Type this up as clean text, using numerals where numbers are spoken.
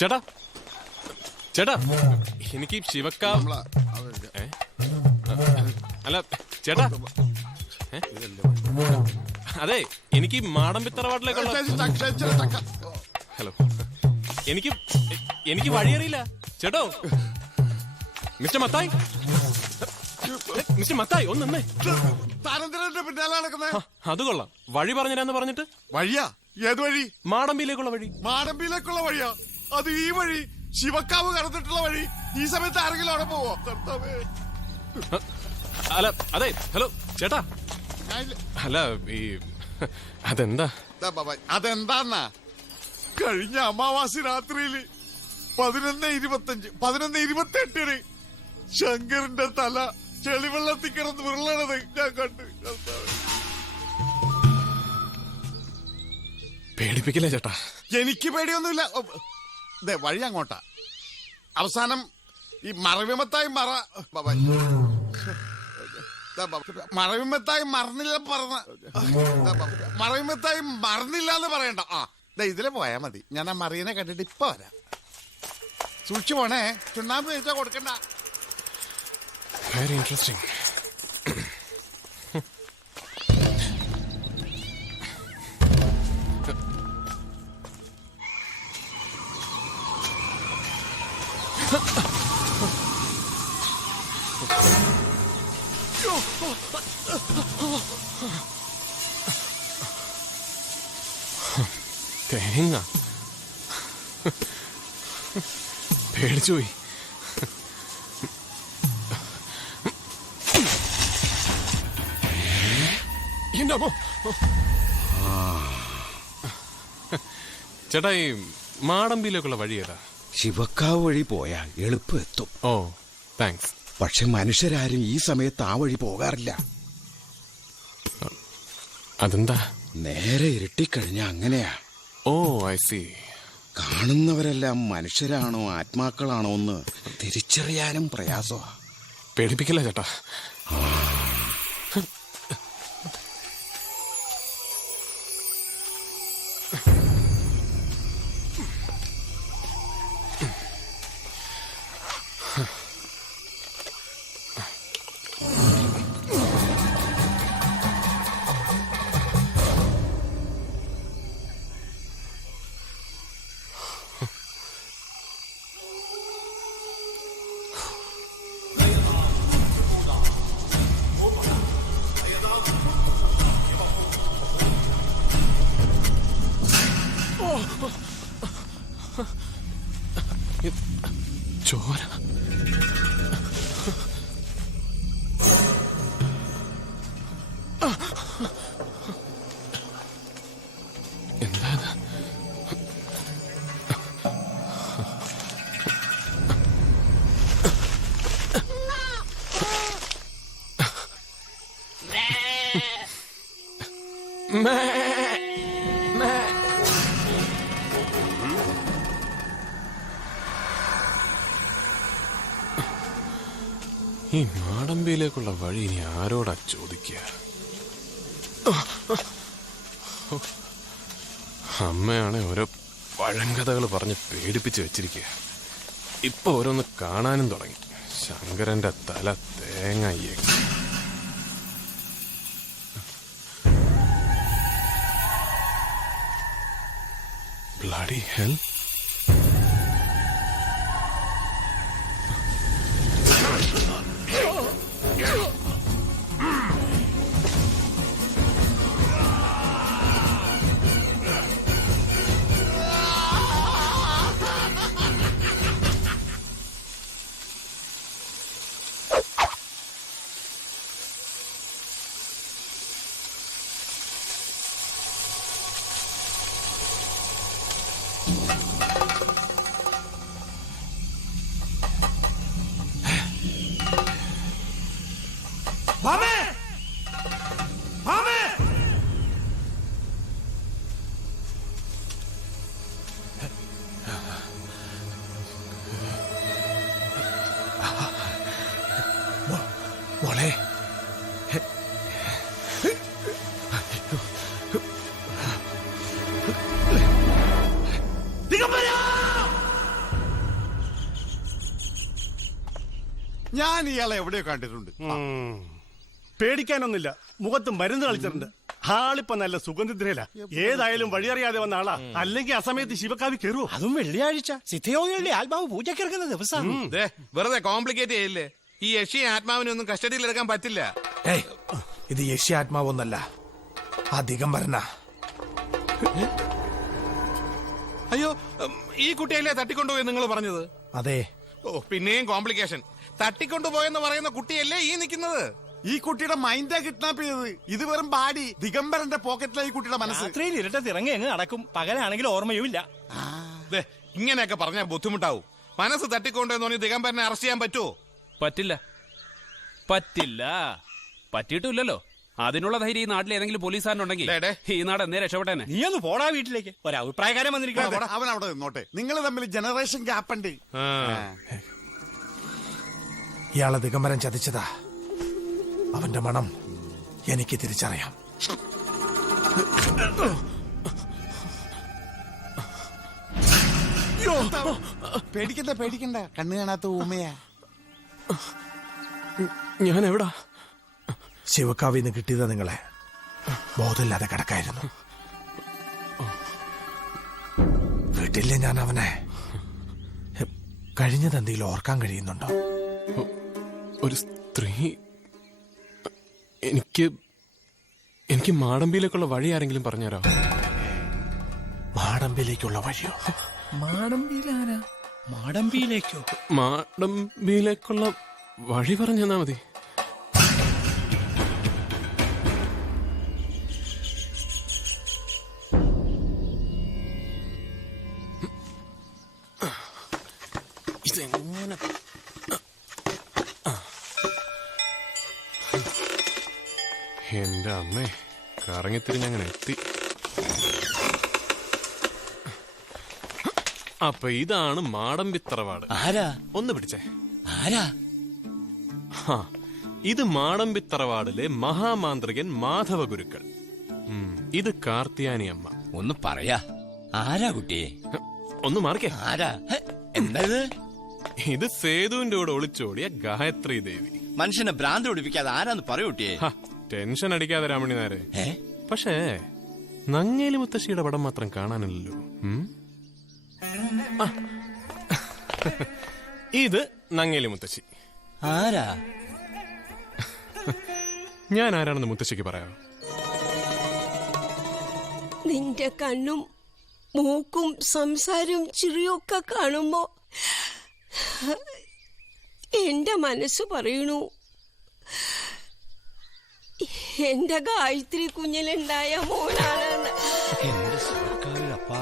ചേട്ടാ ചേട്ടാ എനിക്ക് ശിവക്കാവ് അല്ല ചേട്ടാ അതെ എനിക്ക് മാടമ്പിത്തറവാട്ടിലേക്കുള്ള ഹലോ എനിക്ക് വഴിയറിയില്ല ചേട്ടോ. മിസ്റ്റർ മത്തായി, മിസ്റ്റർ മത്തായി ഒന്ന് നിന്നേ. അത് കൊള്ളാം. വഴി പറഞ്ഞുതരാന്ന് പറഞ്ഞിട്ട്. വഴിയാ? ഏത് വഴി? മാടമ്പിയിലേക്കുള്ള വഴി. മാടമ്പിയിലേക്കുള്ള വഴിയാ? അത് ഈ വഴി, ശിവക്കാവ് കടന്നിട്ടുള്ള വഴി. ഈ സമയത്ത് ആരെങ്കിലും അവിടെ പോവോ? അല്ല അതെ ഹലോ ചേട്ടാ, അല്ല ഈ അതെന്താ അതെന്താന്നാ, കഴിഞ്ഞ അമാവാസി രാത്രിയില് 11:25 11:28 ശങ്കറിന്റെ തല ചെളിവെള്ളത്തിൽ കിടന്ന് വിരളണത് ഞാൻ കണ്ടു. പേടിപ്പിക്കില്ലേ ചേട്ടാ? എനിക്ക് പേടിയൊന്നുമില്ല. വഴി അങ്ങോട്ടാ. അവസാനം ഈ മറവിമത്തായി മറവിമത്തായി മറന്നില്ല എന്ന് പറയണ്ട. ഇതിലെ പോയാ മതി. ഞാൻ ആ മറിയനെ കണ്ടിട്ട് ഇപ്പൊ വരാം. സൂക്ഷിച്ചു പോണേ. ചുണ്ണാമ്പ് വെച്ചാ കൊടുക്കണ്ട. Very interesting. തേങ്ങ പേടിച്ചുപോയി. ചേട്ടാ ഈ മാടമ്പിയിലേക്കുള്ള വഴി ഏതാ? ശിവക്കാവ് വഴി പോയാൽ എളുപ്പം എത്തും. ഓ താങ്ക്സ്. പക്ഷെ മനുഷ്യരാരും ഈ സമയത്ത് ആ വഴി പോകാറില്ല. അതെന്താ? നേരെ ഇരുട്ടിക്കഴിഞ്ഞ അങ്ങനെയാ. ഓ ഐ സി. കാണുന്നവരെല്ലാം മനുഷ്യരാണോ ആത്മാക്കളാണോ എന്ന് തിരിച്ചറിയാനും പ്രയാസമാ. പേടിപ്പിക്കില്ല ചേട്ടാ. ചോര. എന്താ ഈ മാടമ്പിയിലേക്കുള്ള വഴി ഇനി ആരോടാ ചോദിക്കുക? അമ്മയാണെ ഓരോ പഴങ്കഥകൾ പറഞ്ഞ് പേടിപ്പിച്ച് വെച്ചിരിക്കുക. ഇപ്പൊ ഓരോന്ന് കാണാനും തുടങ്ങി. ശങ്കരന്റെ തല തേങ്ങ. Bloody hell. മോളെ ഞാൻ ഇയാളെ എവിടെയോ കണ്ടിട്ടുണ്ട്. പേടിക്കാനൊന്നുമില്ല, മുഖത്ത് മരുന്ന് കളിച്ചിട്ടുണ്ട്. ആളിപ്പോ നല്ല സുഗന്ധിദ്രയില. ഏതായാലും വഴിയറിയാതെ വന്ന ആളാ. അല്ലെങ്കിൽ ആ സമയത്ത് ശിവകാവി കയറുവോ? അതും വെള്ളിയാഴ്ച സിദ്ധയോഗികളുടെ ആത്മാവ് പൂജക്കിറക്കുന്ന ദിവസം. വെറുതെ കോംപ്ലിക്കേറ്റ് ചെയ്യില്ലേ? ഈ യക്ഷി ആത്മാവിനെ ഒന്നും കസ്റ്റഡിയിൽ എടുക്കാൻ പറ്റില്ല. ഇത് യക്ഷി ആത്മാവൊന്നല്ല, ആ ദിഗംബരനാ. അയ്യോ, ഈ കുട്ടിയല്ലേ തട്ടിക്കൊണ്ടുപോയി നിങ്ങൾ പറഞ്ഞത്? അതെ. ഓ, പിന്നെയും കോംപ്ലിക്കേഷൻ. തട്ടിക്കൊണ്ടുപോയെന്ന് പറയുന്ന കുട്ടിയല്ലേ ഈ നിൽക്കുന്നത്? ഈ കുട്ടിയുടെ മൈൻഡാ കിഡ്നാപ്പ് ചെയ്തത്. ഇത് വെറും ബാഡി. ദിഗംബരന്റെ പോക്കറ്റിലായി ഈ കുട്ടിയുടെ മനസ്സ്. രാത്രിയിൽ ഇരട്ടത്ത് ഇറങ്ങി അങ്ങ് നടക്കും, പകലാണെങ്കിൽ ഓർമ്മയുമില്ല. ദേ, ഇങ്ങനെയൊക്കെ പറഞ്ഞാൽ ബുദ്ധിമുട്ടാവും. മനസ്സ് തട്ടിക്കൊണ്ടുവെന്ന് പറഞ്ഞ് ദിഗംബരനെ അറസ്റ്റ് ചെയ്യാൻ പറ്റുമോ? പറ്റില്ല. പറ്റിയിട്ടില്ലല്ലോ. അതിനുള്ള ധൈര്യം ഈ നാട്ടിൽ ഏതെങ്കിലും പോലീസുകാരനുണ്ടെങ്കിൽ ഈ നാട് എന്നേ രക്ഷപ്പെട്ടേനെ. നീ ഒന്ന് പോടാ വീട്ടിലേക്ക്. ഒരഭിപ്രായക്കാരൻ വന്നിരിക്കണം. അവൻ അവിടെ നിന്നോട്ടെ. നിങ്ങൾ തമ്മിൽ ജനറേഷൻ ഗ്യാപ്പ് ഉണ്ട്. ഇയാളെ ദിഗംബരൻ ചതിച്ചതാ. അവന്റെ മണം എനിക്ക് തിരിച്ചറിയാം. പേടിക്കണ്ട. കണ്ണു കാണാത്ത ഊമയാ. ഞാൻ എവിടാ? ശിവക്കാവിന്ന് കിട്ടിയത് നിങ്ങളെ ബോധമില്ലാതെ കിടക്കായിരുന്നു. വീട്ടിലെ ഞാൻ അവനെ കഴിഞ്ഞതെന്തെങ്കിലും ഓർക്കാൻ കഴിയുന്നുണ്ടോ? ഒരു സ്ത്രീ. എനിക്ക് മാടമ്പിയിലേക്കുള്ള വഴി ആരെങ്കിലും പറഞ്ഞുതരോ? മാടമ്പിയിലേക്കുള്ള വഴിയോ? മാടമ്പിയിലേക്കോ? മാടമ്പിയിലേക്കുള്ള വഴി പറഞ്ഞു തന്നാ മതി. ഇതെങ്ങനെ? എന്റെ അമ്മേ, കറങ്ങിത്തിരിഞ്ഞങ്ങനെ എത്തി. അപ്പൊ ഇതാണ് മാടമ്പിത്തറവാട്. ആരാ? ഒന്ന് പിടിച്ചേ. ആരാ? ഇത് മാടമ്പിത്തറവാടിലെ മഹാമാന്ത്രികൻ മാധവ ഗുരുക്കൾ. ഇത് കാർത്തിയാനി അമ്മ. ഒന്ന് പറയാ, ആരാ കുട്ടിയെ? ഒന്ന് മാറിക്കേ. ആരാ? എന്തത്? ഇത് സേതുവിന്റെ കൂടെ ഒളിച്ചോടിയ ഗായത്രി ദേവി. മനുഷ്യനെ ഭ്രാന്ത് പിടിപ്പിക്കാതെ ആരാന്ന് പറയൂ കുട്ടിയെ. ടെൻഷൻ അടിക്കാതെ രാമണി നേരെ. പക്ഷേ നങ്ങേലി മുത്തശ്ശിയുടെ പടം മാത്രം കാണാനില്ലല്ലോ. ഇത് നങ്ങേലി മുത്തശ്ശി. ആരാ? ഞാൻ ആരാണെന്ന് മുത്തശ്ശിക്ക് പറയാം. നിന്റെ കണ്ണും മൂക്കും സംസാരവും ചിരിയൊക്കെ കാണുമ്പോ എന്റെ മനസ്സ് പറയണു എന്റെ ഗായത്രി കുഞ്ഞിലുണ്ടായ മോനാണെന്ന്. എന്റെ സുഖക്കാരപ്പാ.